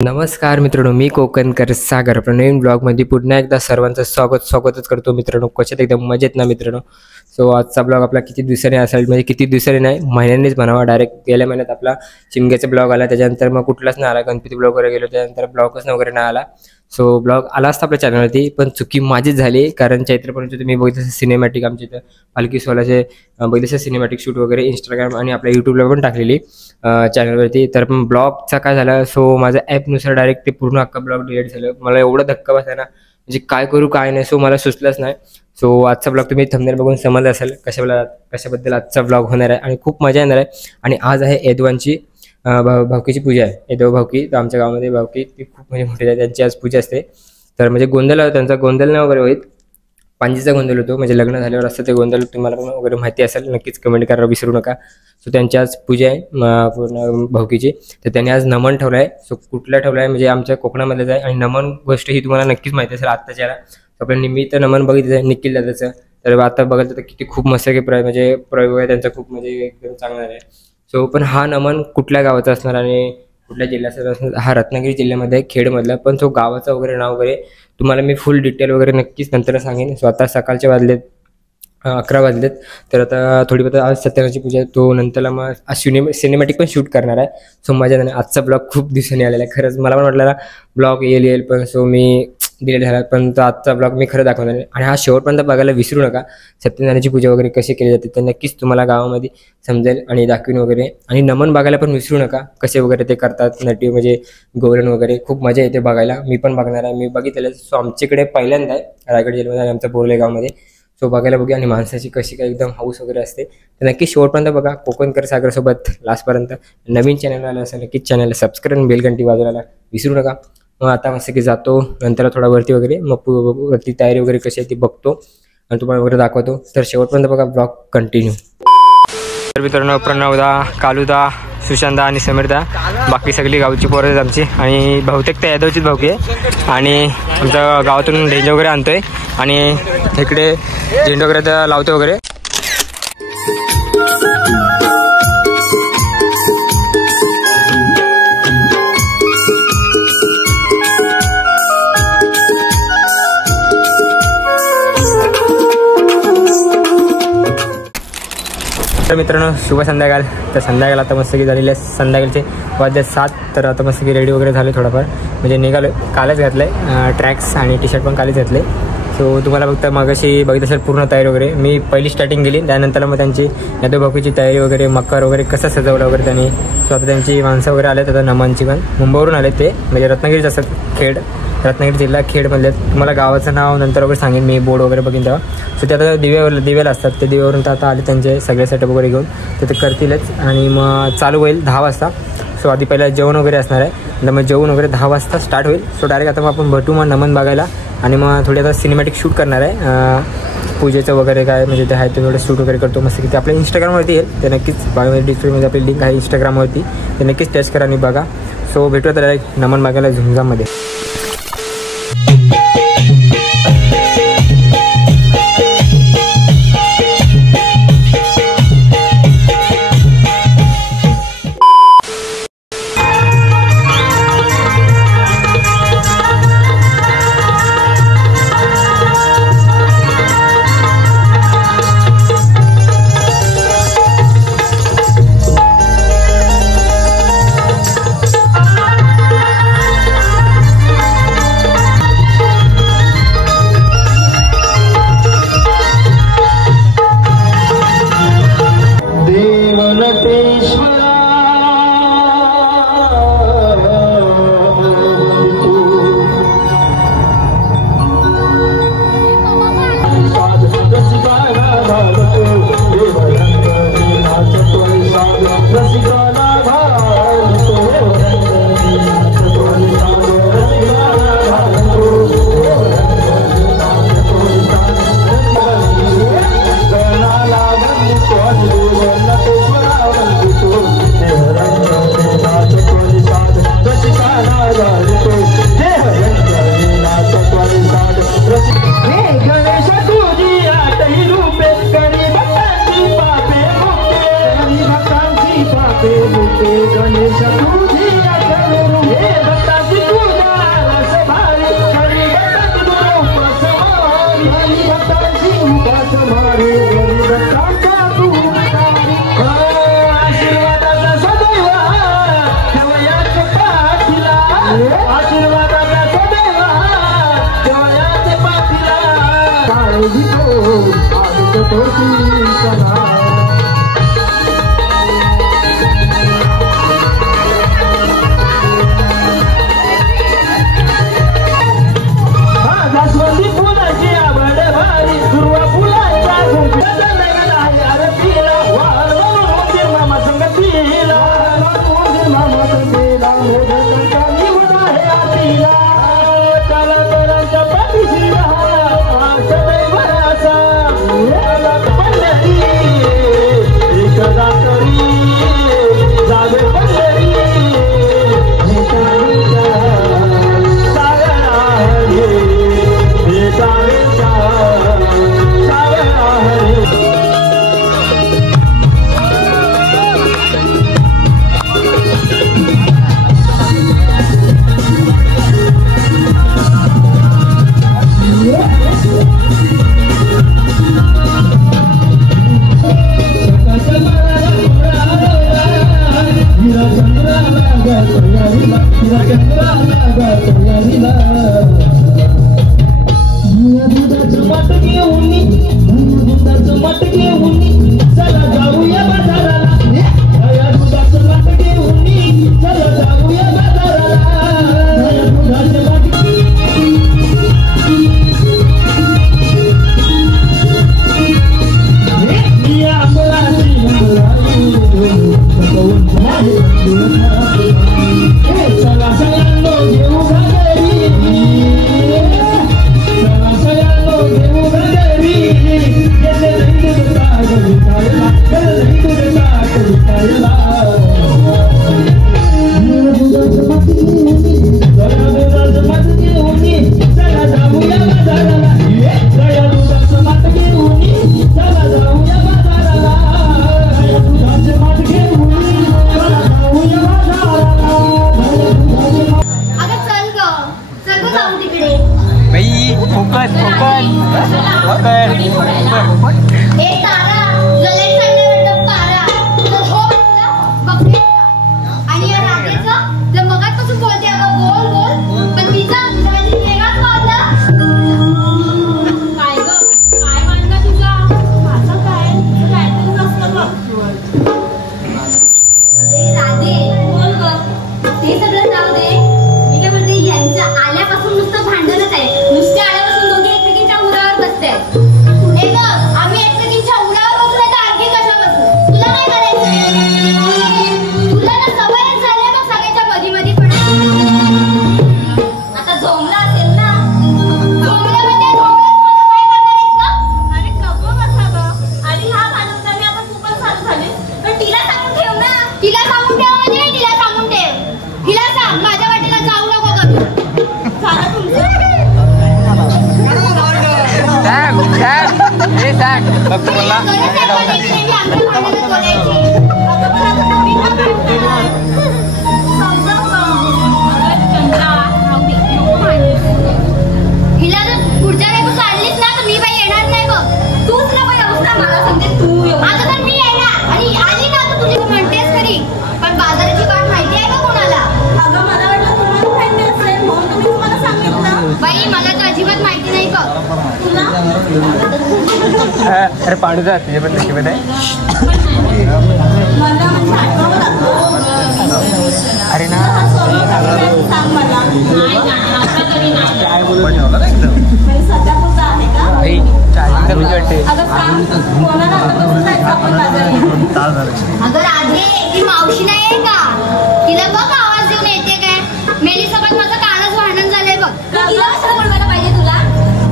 नमस्कार मित्रांनो, मी कोकणकर सागर आपल्या नवीन ब्लॉगमध्ये पुन्हा एकदा सर्वांचं स्वागतच करतो मित्रांनो. कशात एकदम मजेत ना मित्रांनो. सो आजचा ब्लॉग आपला किती दिवसांनी असेल, म्हणजे किती दिवसांनी नाही, महिन्यांनीच म्हणावा. डायरेक्ट गेल्या महिन्यात आपला चिमग्याचा ब्लॉग आला, त्याच्यानंतर मग कुठलाच नाही आला. गणपती ब्लॉग वगैरे गेलो, त्यानंतर ब्लॉगच वगैरे नाही आला. सो ब्लॉग आला असता आपल्या चॅनलवरती, पण चुकी माझीच झाली. कारण चैत्रपणाचे तुम्ही बघितलं सिनेमॅटिक आमच्या इथं पालखी सोहळ्याचे बघितलं सिनेमॅटिक शूट वगैरे इंस्टाग्राम आणि आपल्या यूट्यूबला पण टाकलेली चॅनलवरती. तर पण ब्लॉगचा काय झाला, सो माझ्या ॲपनुसार डायरेक्ट ते पूर्ण अख्खा ब्लॉग डिलीट झालं. मला एवढा धक्का बसला ना, म्हणजे काय करू काय नाही. सो मला सुचलंच नाही. सो आजचा ब्लॉग तुम्ही थंबनेल बघून समजलं असेल कशाबद्दल आजचा ब्लॉग होणार आहे आणि खूप मजा येणार आहे. आणि आज आहे यदवांची भावकीची पूजा आहे. यदव भावकी, तर आमच्या गावामध्ये भावकी ती खूप म्हणजे मोठी आहे, त्यांची आज पूजा असते. तर म्हणजे गोंधळ, त्यांचा गोंधळ नाही वगैरे होईल, पांजीचा गोंधळ होतो. म्हणजे लग्न झाल्यावर असतं ते गोंधळ, तुम्हाला पण वगैरे माहिती असेल, नक्कीच कमेंट करायला विसरू नका. सो त्यांची आज पूजा आहे पूर्ण भावकीची. तर त्यांनी आज नमन ठेवलं आहे. सो कुठला ठेवला आहे म्हणजे आमच्या कोकणामध्येच आहे. आणि नमन गोष्ट ही तुम्हाला नक्कीच माहिती असेल आत्ताच्या याला. आपल्या निमित्त नमन बघितलं आहे निखिल दादाचं. तर आता बघायचं तर किती खूप मस्त म्हणजे प्रयोग आहे त्यांचा, खूप म्हणजे एकदम चांगला आहे. सो पण हा नमन कुठल्या गावाचा असणार आणि कुठल्या जिल्ह्याचा असणार, हा रत्नागिरी जिल्ह्यामध्ये खेडमधला. पण तो गावाचा वगैरे नाव वगैरे तुम्हाला मी फुल डिटेल वगैरे नक्कीच नंतर सांगेन. सो आता सकाळचे वाजलेत 11 वाजलेत. तर आता थोडी बहुत आज सत्यनारायणची पूजा आहे, तो नंतरला मग आज सिनेमॅटिक पण शूट करणार आहे. सो माझ्या आजचा ब्लॉग खूप दिवसांनी आलेला आहे. खरंच मला पण वाटलेला ब्लॉग येईल पण सो मी डिलीट झाला. पण तो आजचा ब्लॉग मी खरं दाखवणार आहे. आणि हा शेवटपर्यंत बघायला विसरू नका. सत्यनारायणची पूजा वगैरे कशी केली जाते ते नक्कीच तुम्हाला गावामध्ये समजेल आणि दाखवीन वगैरे. आणि नमन बघायला पण विसरू नका, कसे वगैरे ते करतात नटी, म्हणजे गौरण वगैरे खूप मजा येते बघायला. मी पण बघणार आहे, मी बघितलेलं. सो आमच्याकडे पहिल्यांदा आहे रायगड जिल्ह्यामध्ये, आमच्या बोर्ले गावामध्ये. सो बघायला बघूया. आणि माणसाची कशी काय एकदम हाऊस वगैरे असते, तर नक्की शेवटपर्यंत बघा. कोकणकर सागरसोबत लास्टपर्यंत. नवीन चॅनल आलं असेल नक्कीच चॅनलला सबस्क्राईब आणि बेलघंटी वाजवायला विसरू नका. मग आता मस्त की जातो नंतर थोडा वरती वगैरे, मग वरती तयारी वगैरे कशी आहे ती बघतो आणि तुम्हाला वगैरे दाखवतो. तर शेवटपर्यंत बघा, ब्लॉग कंटिन्यू. तर मित्रांनो, प्रणवदा, कालूदा, सुशांतदा आणि समीरदा, बाकी सगळी गावची पोरं आहेत आमची. आणि बहुतेक त्या यादवचीच भावकी आहे. आणि आमच्या गावातून झेंडे वगैरे आणतोय आणि इकडे झेंडे वगैरे लावतो वगैरे. तर मित्रांनो, शुभ संध्याकाळ. तर संध्याकाळ आता मस्त की झालेली आहे, संध्याकाळचे वाजले 7. तर आता मस्त की रेडी वगैरे झाले थोडंफार, म्हणजे निघालो. कालच घातलं आहे ट्रॅक्स आणि टी शर्ट पण कालच घातले. सो तुम्हाला फक्त मागाशी बघित असेल पूर्ण तयारी वगैरे. मी पहिली स्टार्टिंग केली, त्यानंतर मग त्यांची यादव भावकीची तयारी वगैरे, मकर वगैरे कसं सजवलं वगैरे त्यांनी. सो आता त्यांची माणसं वगैरे आले, आता नमनची पण मुंबईवरून आले ते, म्हणजे रत्नागिरीच असतात, रत्नागिरी जिल्हा खेडमधले. तुम्हाला गावाचं नाव नंतर वगैरे सांगेन मी, बोर्ड वगैरे बघीन तेव्हा. सो ते आता दिव्याला असतात, ते दिव्यावरून तर आता आले त्यांचे सगळे सेटअप वगैरे घेऊन, ते करतीलच. आणि मग चालू होईल 10 वाजता. सो आधी पहिला जेवण वगैरे असणार आहे, नंतर मग जेवण वगैरे 10 वाजता स्टार्ट होईल. सो डायरेक्ट आता मग आपण भेटू मग नमन बघायला. आणि मग थोडी आता सिनेमॅटिक शूट करणार आहे पूजेचं वगैरे काय, म्हणजे ते आहे ते थोडं शूट वगैरे करतो मस्त की. ते आपल्या इंस्टाग्रामवरती येईल, ते नक्कीच डिस्प्लेमध्ये आपली लिंक आहे इंस्टाग्रामवरती, ते नक्कीच टच करा आणि बघा. सो भेटू आता डायरेक्ट नमन बघायला झुमझाममध्ये. गणेश अरे पाणी जाते पण नक्की नाही अरे ना अगं राधे ती मावशी नाही आहे का तिला बघ आवाज देऊन येते काय मेली सोबत माझं कानच भांडण झालंय बघ तिला कशाला बोलवायला पाहिजे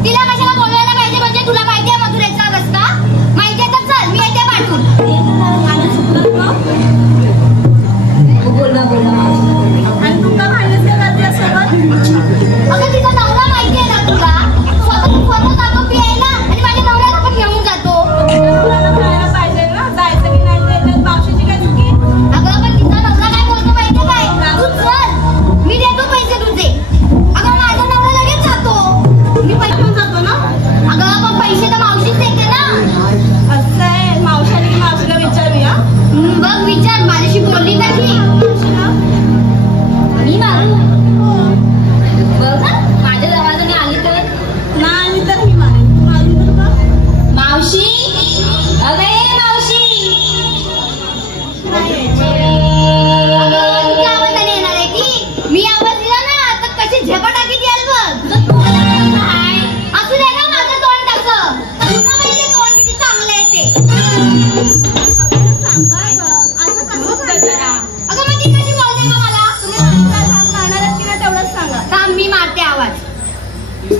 तिला कशाला बोलवायला पाहिजे म्हणजे तुला माहिती आहे मथुरेचा रस्ता माहिती आहे तर चल मी येते पाठवून आणि तुमचा भांडण अगं तिचा नवरा माहिती आहे ना तुला स्वतः जातो पियायला आणि माझ्या नवऱ्याला पण घेऊन जातो पाहिजे ना जायचं की नाही मावशीची काय चुकी अगं पण तिचा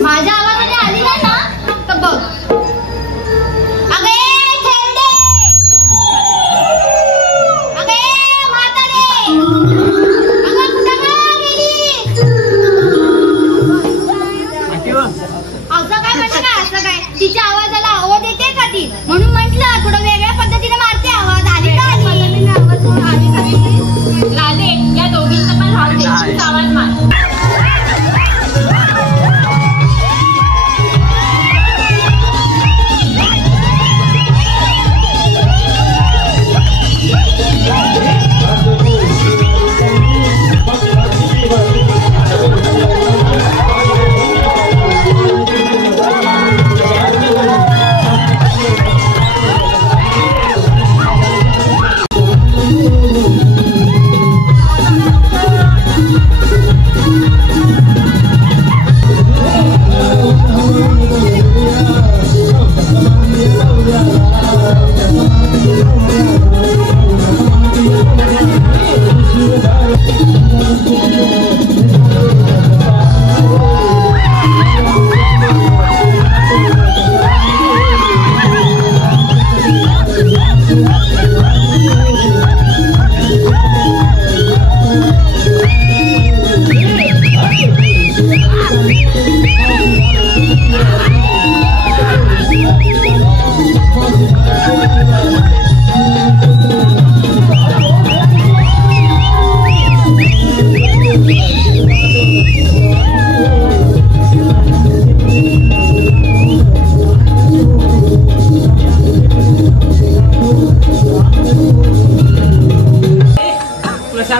माझ्या आवाजाने आली नाही ना तर बघ. अगे थेरडे, अगे म्हातारे, अगं कुठं गेली? असं काय म्हणजे काय? असं काय तिच्या आवाजाला आवाज येते का ती? म्हणून म्हटलं थोडं वेगळ्या पद्धतीने मारते आवाज. आली का आली राधे, या दोघींचा पण राहू दे, आवाज मार.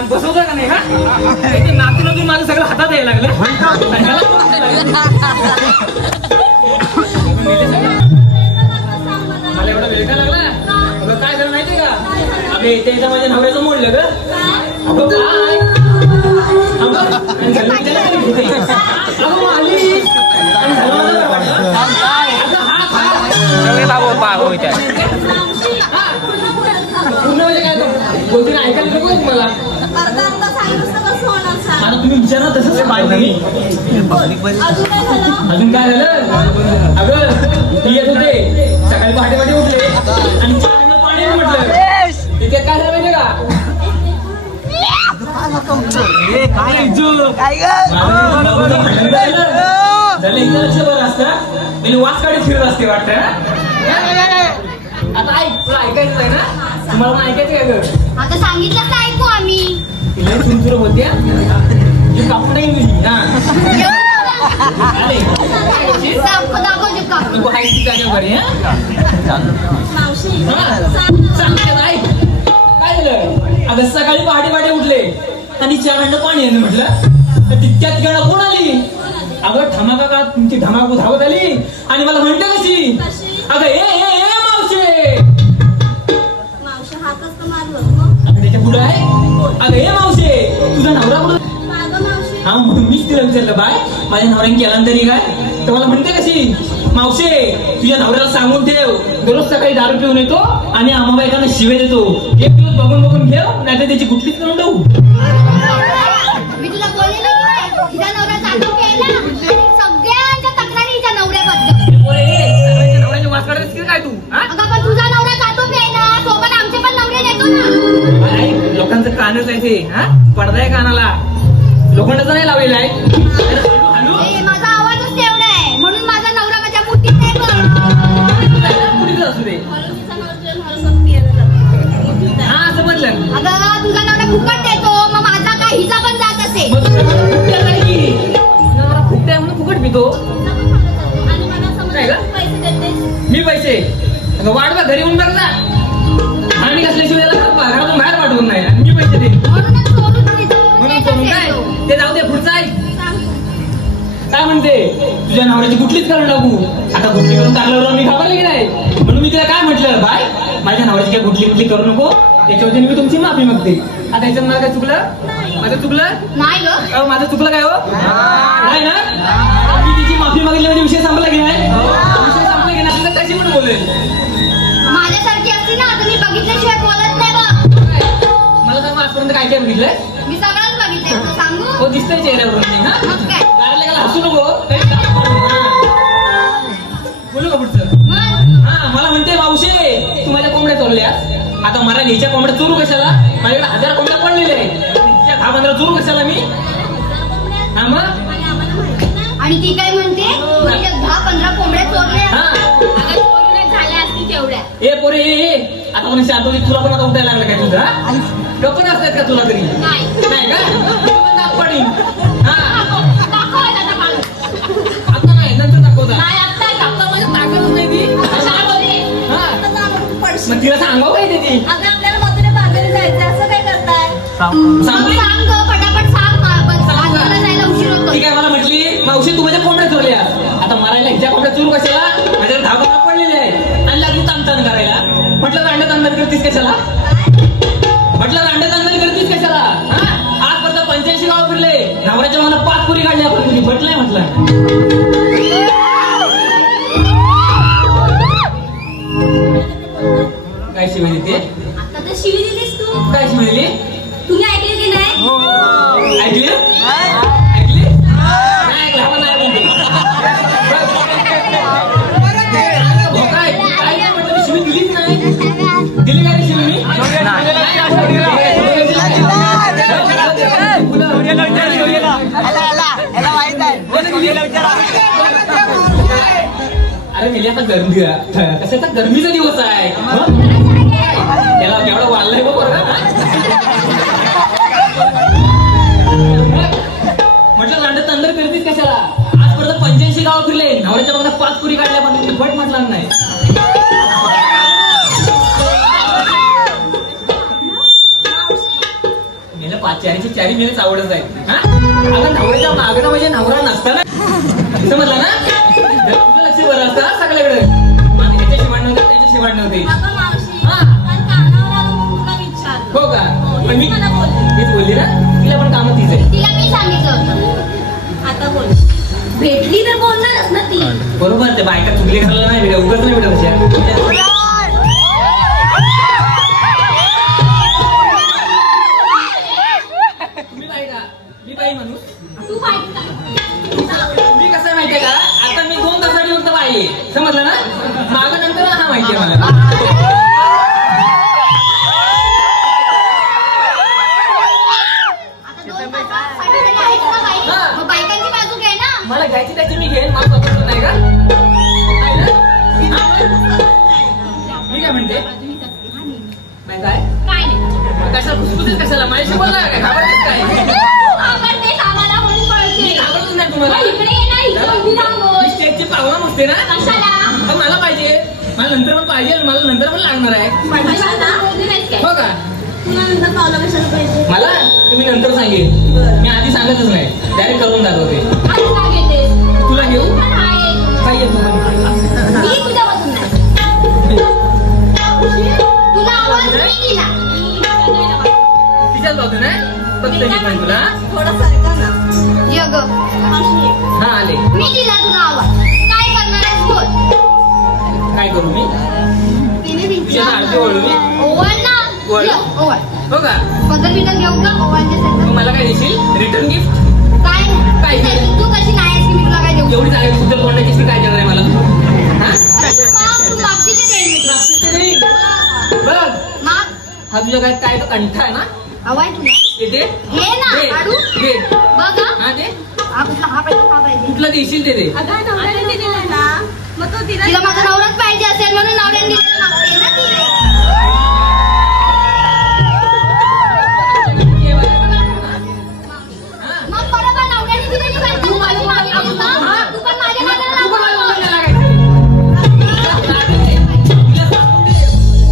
बसवता का नाही? हा नाचून अजून माझं सगळं हातात यायला लागलं. मला एवढा वेळ का लागला? अगं काय झालं माहितीये का? अगं त्याच्या माझ्या नवऱ्याचं मोडलं ग. अगं काय बोलते ना, ऐकायला नको मला. आता तुम्ही विचारा तसंच पाहिजे. अजून काय झालं? अगं ती येत होते सकाळी पहाटे उठले आणि पाणी म्हटलं. तिथे काय झालं माहितीये का? वाच काढी फिरत असते वाटत. आता ऐक, तुला ऐकायचं आहे ना? तुम्हाला पण ऐकायचं काय ग? आता सांगितलं तर ऐकू आम्ही. तिला सुरू होते कापून नाही तुझी. काय झालं? अगं सकाळी पहाटे उठले आणि चहांना पाणी येणं म्हटलं तर तितक्यात गाणं कोण आली? अगं ठमाका का तुमची धमाकू धावत आली आणि मला म्हणते कशी? अगं ए मावशे. अगं त्याच्या पुढं आहे. अगं ए मावशे, तुझा नवरा कुठं? हा मीच तिला विचारलं बाय माझ्या नवऱ्याने केला तरी काय? तर मला म्हणते कशी? मावशे तुझ्या नवऱ्याला सांगून ठेव दररोज सकाळी दारू पिऊन येतो आणि आम्हा बायकांना शिवे देतो. एक दिवस बघून ठेव, नाही तर त्याची गुटलीच करून देऊ. मी तुला बोलले नाही तिचा नवरा जातो प्यायला आणि सगळ्यांच्या तक्रारी हिच्या नवऱ्याबद्दल. सगळ्यांच्या नवऱ्याच्या वासकाडे असतील काय तू? अगं पण तुझा नवरा जातो प्यायला, सोबत आमचे पण नवरे नेतो ना. लोकांचं कानच आहे ते. हा पडदा आहे कानाला, लोखंडाचा नाही लावलेला आहे. माझा आवाजच तेवढा आहे म्हणून माझा नवरा माझ्या मुठीत नाही बघ. असू दे. हा समजलं. अगं तुझा नवरा फुकट देतो मग माझा काय हिचा पण जात असेल. फुकट आहे म्हणून फुकट पितो मी पैसे. वाट बा घरी येऊन बघ ना, आणि कसल्याशिवाय घरातून बाहेर पाठवून नाही आणि मी पैसे दे म्हणून करून काय ते जाऊ दे. पुढचं आहे काय म्हणते? तुझ्या नवऱ्याची कुठलीच करून टाकू. आता गुटली करून टाकल्यावर मी घाबरले की नाही, म्हणून मी तिला काय म्हटलं बाय माझ्या नवऱ्याची काय गुटली करू नको, त्याच्यावरती मी तुमची माफी मागते. आता याच्यात मला काय चुकलं? माझं चुकलं नाही ग. माझं चुकलं काय हो? नाही ना? मी तिची माफी मागितली म्हणजे विषय संपला की नाही? विषय संपला की नाही कशी पण बोलेल. माझ्यासारखी असती ना तर मी बघितल्याशिवाय बोलत नाही बघ. मला सांग आजपर्यंत काय काय बघितलंय? मी सगळंच बघितलंय, सांगू? हो दिसतंय चेहऱ्यावरून. हा मग काय? हसू नको. आता मला घ्यायच्या कोंबड्या चोरू कशाला? माझ्याकडे 1000 कोंबड्या पडलेले आहेत. 10-15 चोरू कशाला मी? हा मग? आणि ती काय म्हणते 10-15 कोंबड्या चोरल्या. हा झाल्या असतील तेवढ्या. ए पोरे ए आता पण शांत होती. तुला पण आता उठायला लागलं काय तुझा? गप्प असतात का तुला तरी? नाही का? पडी हा आता नाही नंतर दाखवता. ताकदच नाही ती. मग तिला सांगावं काय त्याची? आपल्याला मथुरे बाजारी जायचं असं काय करताय? सांग पटापट सांग. बाजाराला जायला उशीर होतो. ती काय मला म्हटली मावशी तू माझ्या कोंबड्या चोरल्या. आता मरायला ह्याच्या कोंबड्या चोरू कशाला? माझ्याकडे 10-15 पडलेले आहेत आणि लागली ताणताण करायला. म्हटलं दांडतांदण करतीस कशाला? म्हटलं दांडतांदण करतीस कशाला? हा आजपर्यंत 85 गाव फिरले. नवऱ्याच्या मला 5 पुरी काढली आपण तुझी. म्हटलंय म्हटलं काय शिवाय देते? आता तर शिवी दिलीस तू. काय शिवाय दिली? तुम्ही ऐकले की नाही? ऐकली? ऐकली? नाही ऐकलं आपण नाही बोलतो. काय म्हटलं शिवी दिलीच नाही. दिली काय शिवी मी? अरे मेली आता गरमी कशाचा गरमीचा दिवस आहे. त्याला केवढं वाढलंय बघ म्हटलं दांडत अंदर करतीस कशाला? आजपर्यंत 85 गाव फिरले. नवऱ्याच्या बघा 5 पुरी काढल्या पण तुम्ही फट म्हटलं नाही. मेला 4 मेलेच आवडत आहे. आता नवऱ्याच्या मागणं म्हणजे नवरा नसताना समजलं ना? तुझं लक्ष बरं असतं सगळ्याकडे. याच्या शिवाय नव्हते त्याच्या शिवाय नव्हते. हो का? पण मीच बोलली ना तिला पण कामं तीच आहे. तिला मी सांगितलं होतं. आता बोल. भेटली तर बोलणारच ना ती. बरोबर ते बायका चुकली करायला नाही भेटत. उगाच नाही भेटत तशा. तुम्ही बाई का? मी बाई माणूस. तू पाहिजे का? मी कसं माहितीये का? आता मी 2 तासांनी फक्त पाहिले. समजलं ना? मागं नंतर हा माहितीये मला. बायकांची बाजू घे ना. मला घ्यायची त्याची मी घेईन. मला स्वतःच नाही का? मी काय म्हणते नाही काय काय नाही. कशाला खुसखुसीत कशाला? माझ्याशी बोल ना. काय घाबरतेस काय? आवडते आम्हाला म्हणून पळते. मी घाबरतच नाही तुम्हाला. इकडे ये ना. इकडे उभी राहा बोल. स्टेजची पाहुणा नसते ना. कशाला? पण मला पाहिजे. मला नंतर पण पाहिजे आणि मला नंतर पण लागणार आहे. कशाला? बोलली नाहीस काय? हो का? तुला नंतर पावलं कशाला पाहिजे? मला तुम्ही नंतर सांगेन. मी आधी सांगतच नाही. डायरेक्ट करून दाखवते. आज का घेतेस? तुला घेऊ पण आहे. काय येतो मी तुझ्यापासून नाही. तुला आवाज मी दिला. तिच्याच बाजू ना फक्त मी पण तुला. थोडा सरका ना. जग हा आले. मी दिला तुला आवाज. काय करणार आहेस बोल. काय करू मी? तुझ्या आरती ओळू मी. ओवळ ना. ओवळ. ओवळ. हो का? पदर बिदर घेऊ का ओवळच्या मग साठी? मला काय देशील? Return gift? काय नाही. काय नाही. तू कशी नाही आहेस की मी तुला काय देऊ? एवढी चांगली उद्योग तोंडाची काय देणार आहे मला? मग तू मागची ते देईल मी तुला. बघ मग हा तुझ्या काय तो कंठा आहे ना? हवाय तुला? येते घे ना. दे. काढू. दे. बघ हा. हा दे. हा कुठला? हा पाहिजे. हा पाहिजे. कुठला देशील ते दे. तिला माझा नवराच पाहिजे असेल म्हणून नवऱ्याने दिलेलं मागते ना ती. मग बरोबर नवऱ्याने दिलेली पाहिजे. तू माझी मागे लागू ना. तू पण माझ्या मागे लागू.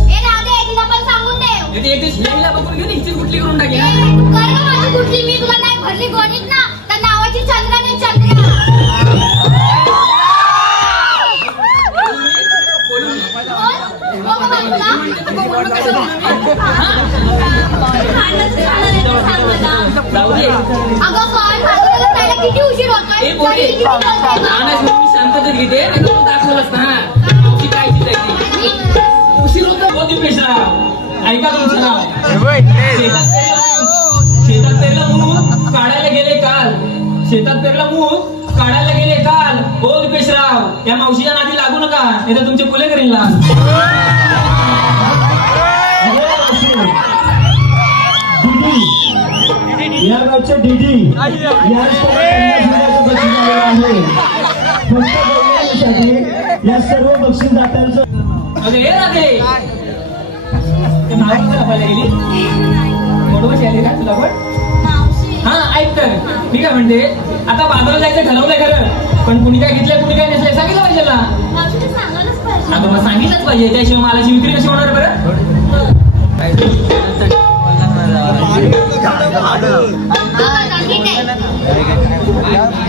ए राधे तिला पण सांगून दे. एक दिवस हिला बघून घेऊन हिची कुठली करून टाकेल. कर ना माझी कुठली. मी तुला नाही भरली गोणीत ना तर नावाची चंद्रा नाही चंद्रा. किती उशीर शांततेत घेते दाखवलंच ना. काय उशीर होता बहुत पेशा. ऐका तुमचं नाव. शेतात पेरला मूग काढायला गेले काल. शेतात पेरला मूग काढायला गेले काल. हो दीपेशराव या मावशीच्या नादी लागू नका. नाही तर तुमचे फुले करेल ना. या गावचे डीडी या सर्व बक्षीसदात्यांचं अरे हे राधे ते नाव काय गेली मोठं आली का तुला पण हा ऐक तर मी काय म्हणते आता बाजारात जायचं ठरवलंय खरं पण कुणी काय घेतलंय कुणी काय नसलंय सांगितलं पाहिजे ना आता मग सांगितलंच पाहिजे त्याशिवाय मालाची विक्री कशी होणार बरं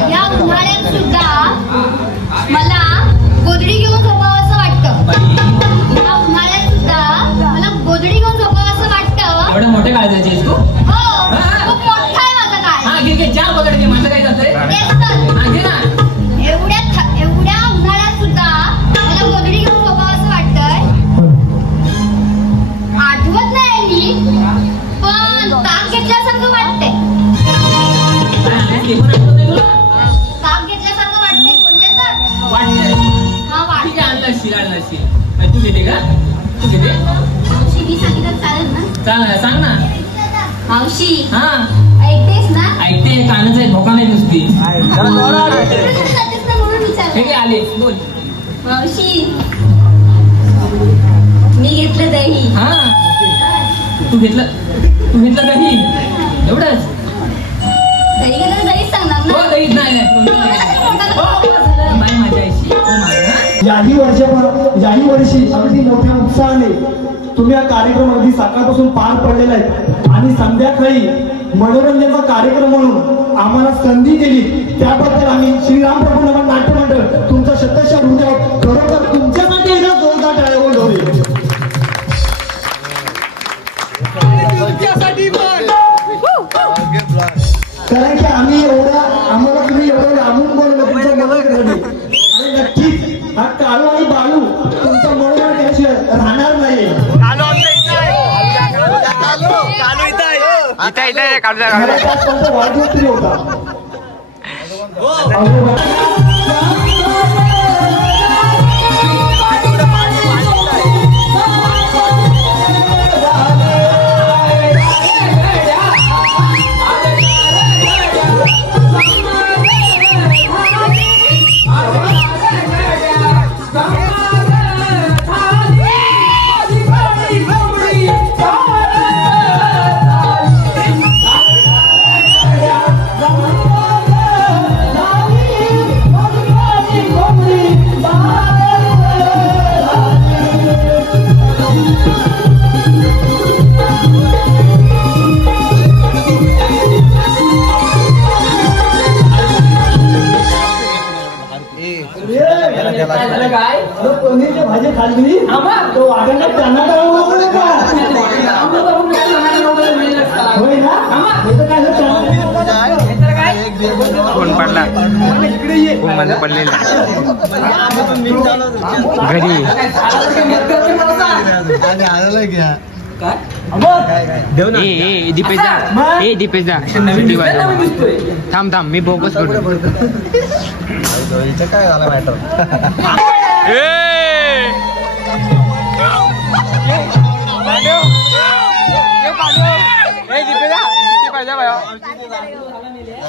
या उन्हाळ्यात सुद्धा मला गोधडी घेऊन झोपावं असं वाटतं. या उन्हाळ्यात सुद्धा मला गोधडी घेऊन झोपावं असं वाटतं. एवढे मोठे काळजाचे आहेस तू? हो खूप मोठा आहे माझा काळ. हा घे चार गोधडी घे माझं काय जातंय घे ना. एवढ्या उन्हाळ्यात सुद्धा मला गोधडी घेऊन झोपावं असं वाटतंय. आठवत नाही मी पण ताक घेतल्यासारखं वाटतंय. ताक घेतल्यासारखं वाटतंय. कोणते तर वाटते हा वाटतंय. ठीक आहे आणलं तू घेते का तू घेते मावशी मी सांगितलं चालेल ना? चाल सांग ना मावशी हा ऐकतेस ना? ऐकते कानाचं आहे भोका नाही नुसती जातेस ना म्हणून विचारलं. हे आले बोल मावशी मी घेतलं दही. हा तू घेतलं दही एवढंच दही घेतलं तर दहीच सांगणार हो ना? दहीच नाही बाई माझ्या आईशी हो माझं याही वर्षी अगदी मोठ्या उत्साहाने तुम्ही हा कार्यक्रम अगदी सकाळपासून पार पडलेला आहे आणि संध्याकाळी मनोरंजनाचा कार्यक्रम म्हणून आम्हाला संधी दिली त्याबद्दल आम्ही श्रीराम प्रभू नमन नाट्य मंडळ तुमचा शतशः हृदय खरोखर तुमच्यासाठी एकदा जोरदार टाळ्या वाजवूया. कारण की आम्हाला तुम्ही एवढं लांबून बोललो तुमच्या मनात आणि नक्कीच हा काळू आणि बाळू तुमचा मनोरंजन त्याशिवाय राहणार नाही. वाढदिवस तरी होता. काय पनीरची भाजी खाल्ली तो वाघांना त्यांना कोण पडला माझं पडलेलं घरी दीपेशदा थांब मी बोगस करतो. काय झालं मॅटर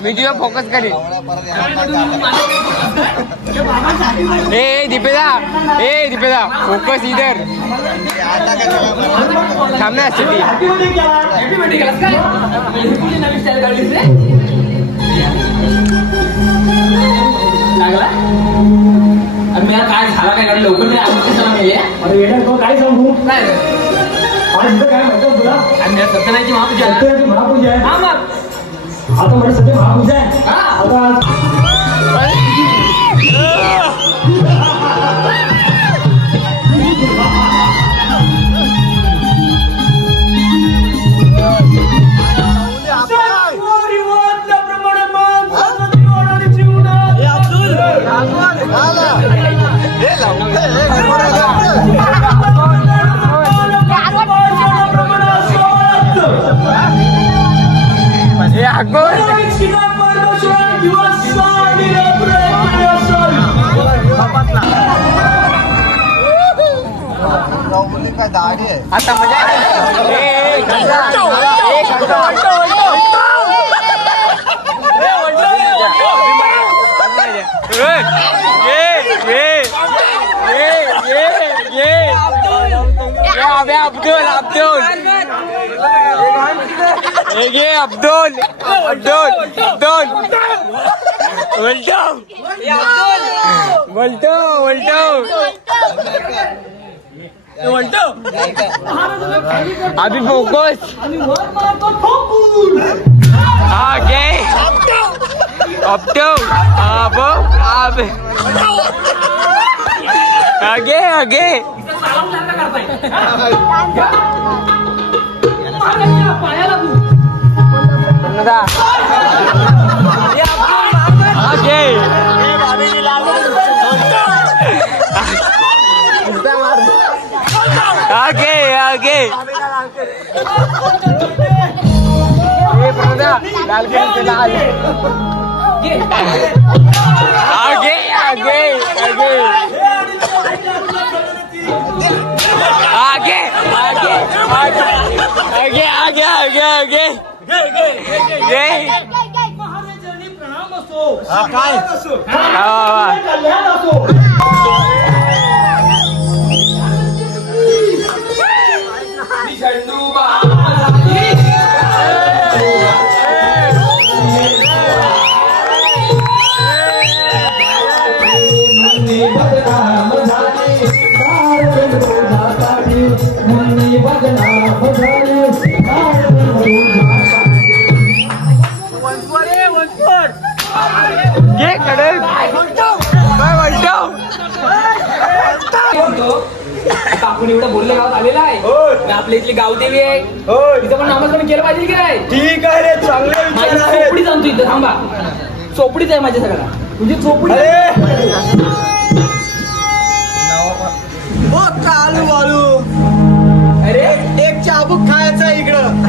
वीडियो फोकस करेल. दीपेदा फोकस इधर थांबना सिटी लागला मी काय झाला काय गाडी लवकर नाही काय सांगू काय आज काय म्हणतो तुला सत्यनारायणची महापूजा महापूजा आहे. हा मग आता म्हणजे सध्या महापूजा आहे. आता आता मजा अब्दुल अभी फोकस आगे आगे आगे आगे आगे आगे आगे आगे आगे आगे आगे आगे प्रणाम असो कल्याण असो आपण एवढं बोलले गावात आलेला आहे आपल्या इथली गावदेवी आहे तिचं पण नामकरण केलं पाहिजे की नाही? ठीक आहे रे चांगले विचार आहेत चोपडी जाणतो इथं थांबा चोपडीच आहे माझ्या सगळ्या तुझी चोपडी कालू वालू अरे एक चाबूक खायचा इकडं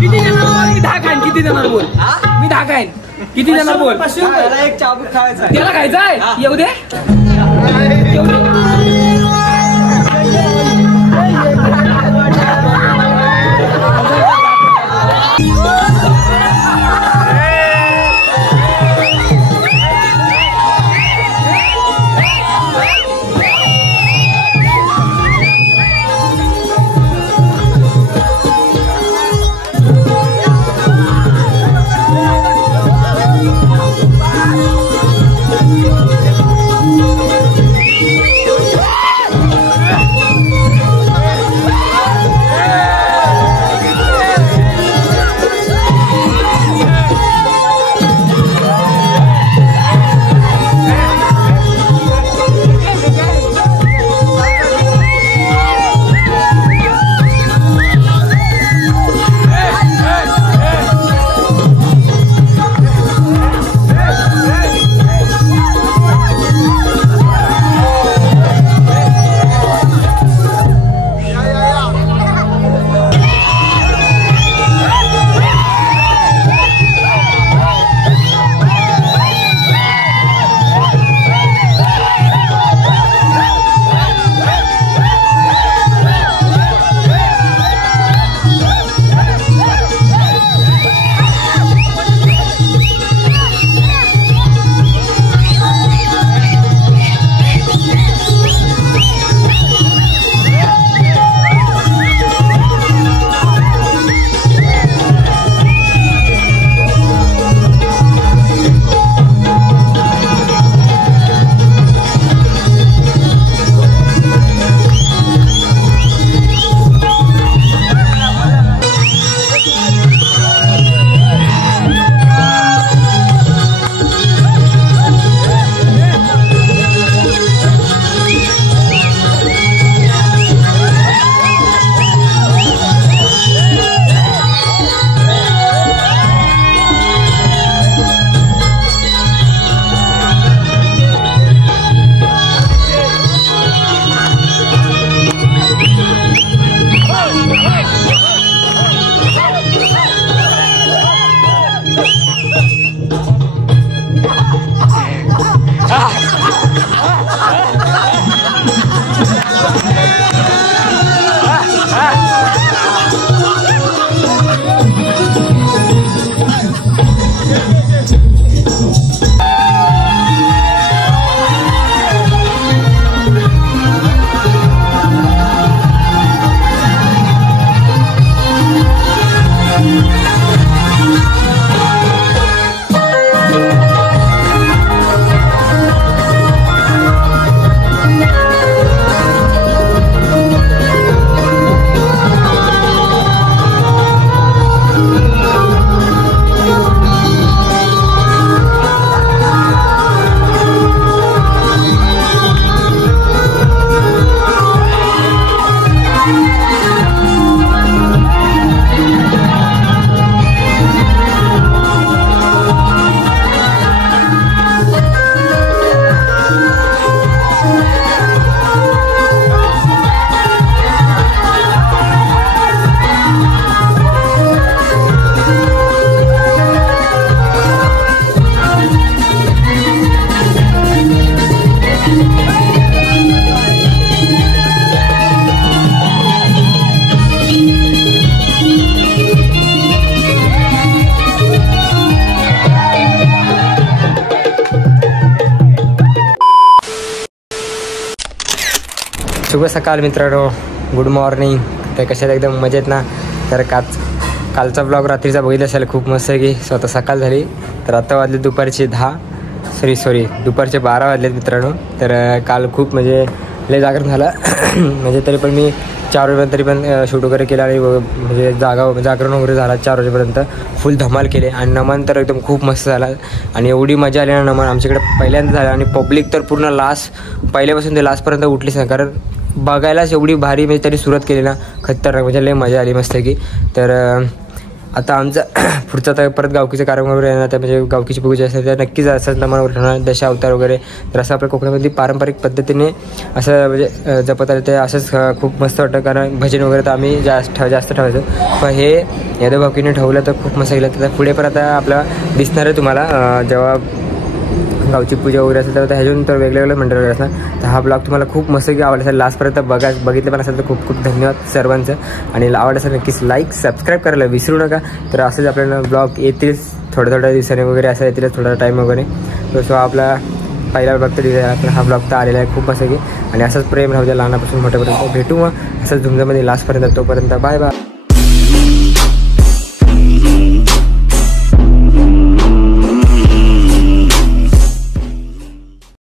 किती देणार बोल मी 10 खाईन किती देणार बोल मी 10 खाईन किती देणार बोल त्याला एक चाबूक खायचा त्याला खायचं आहे येऊ दे येऊ दे शुभ सकाळ मित्रांनो, गुड मॉर्निंग. तर कशात एकदम मजेत ना. तर कालचा ब्लॉग रात्रीचा बघितला असेल, खूप मस्त आहे की स्वतः सकाळ झाली. तर आता वाजले दुपारचे 12 वाजलेत मित्रांनो. तर काल खूप म्हणजे लय जागरण झालं म्हणजे तरी पण मी 4 वाजेपर्यंत तरी पण शूट वगैरे केलं आणि म्हणजे जागरण वगैरे झाला 4 वाजेपर्यंत. फुल धमाल केले आणि नमन तर एकदम खूप मस्त झाला आणि एवढी मजा आली ना. नमन आमच्याकडे पहिल्यांदा झालं आणि पब्लिक तर पूर्ण पहिल्यापासून ते लास्टपर्यंत उठलीच ना, कारण बघायलाच एवढी भारी म्हणजे तरी सुरुवात केली ना, खतरनाक म्हणजे लय मजा आली मस्त की. तर आता आमचा पुढचा तर परत गावकीचा कार्यक्रम वगैरे येणार, त्या म्हणजे गावकीची पूजा असेल तर नक्कीच असंच नमन ठेवणार, दशावतार वगैरे. तर असं आपल्या कोकणामध्ये पारंपरिक पद्धतीने असं म्हणजे जपत आलं ते असंच खूप मस्त वाटतं. कारण भजन वगैरे तर आम्ही जास्त ठेवायचो, पण हे यादव भावकीने ठेवलं तर खूप मस्त गेलं. तर पुढे पण आता आपल्याला दिसणार आहे तुम्हाला जेव्हा गावची पूजा वगैरे असेल तर ह्याच्यातून तर वेगवेगळं मंडळ वगैरे असणार. तर हा ब्लॉग तुम्हाला खूप मस्त की आवडला असेल, लास्टपर्यंत बघितलं पण असेल तर खूप खूप धन्यवाद सर्वांचं. आणि आवडलं असेल नक्कीच लाईक सबस्क्राईब करायला विसरू नका. तर असंच आपल्याला ब्लॉग येतील थोड्या दिवसांनी वगैरे, असं येतील थोडा टाईम वगैरे. सो आपला पहिला ब्लॉग तर आपण हा ब्लॉग तर आलेला आहे खूप मस्त की. आणि असंच प्रेम राहू द्या लहानापासून मोठ्यापर्यंत. भेटू मग असंच तुमच्यामध्ये लास्टपर्यंत. तोपर्यंत बाय बाय.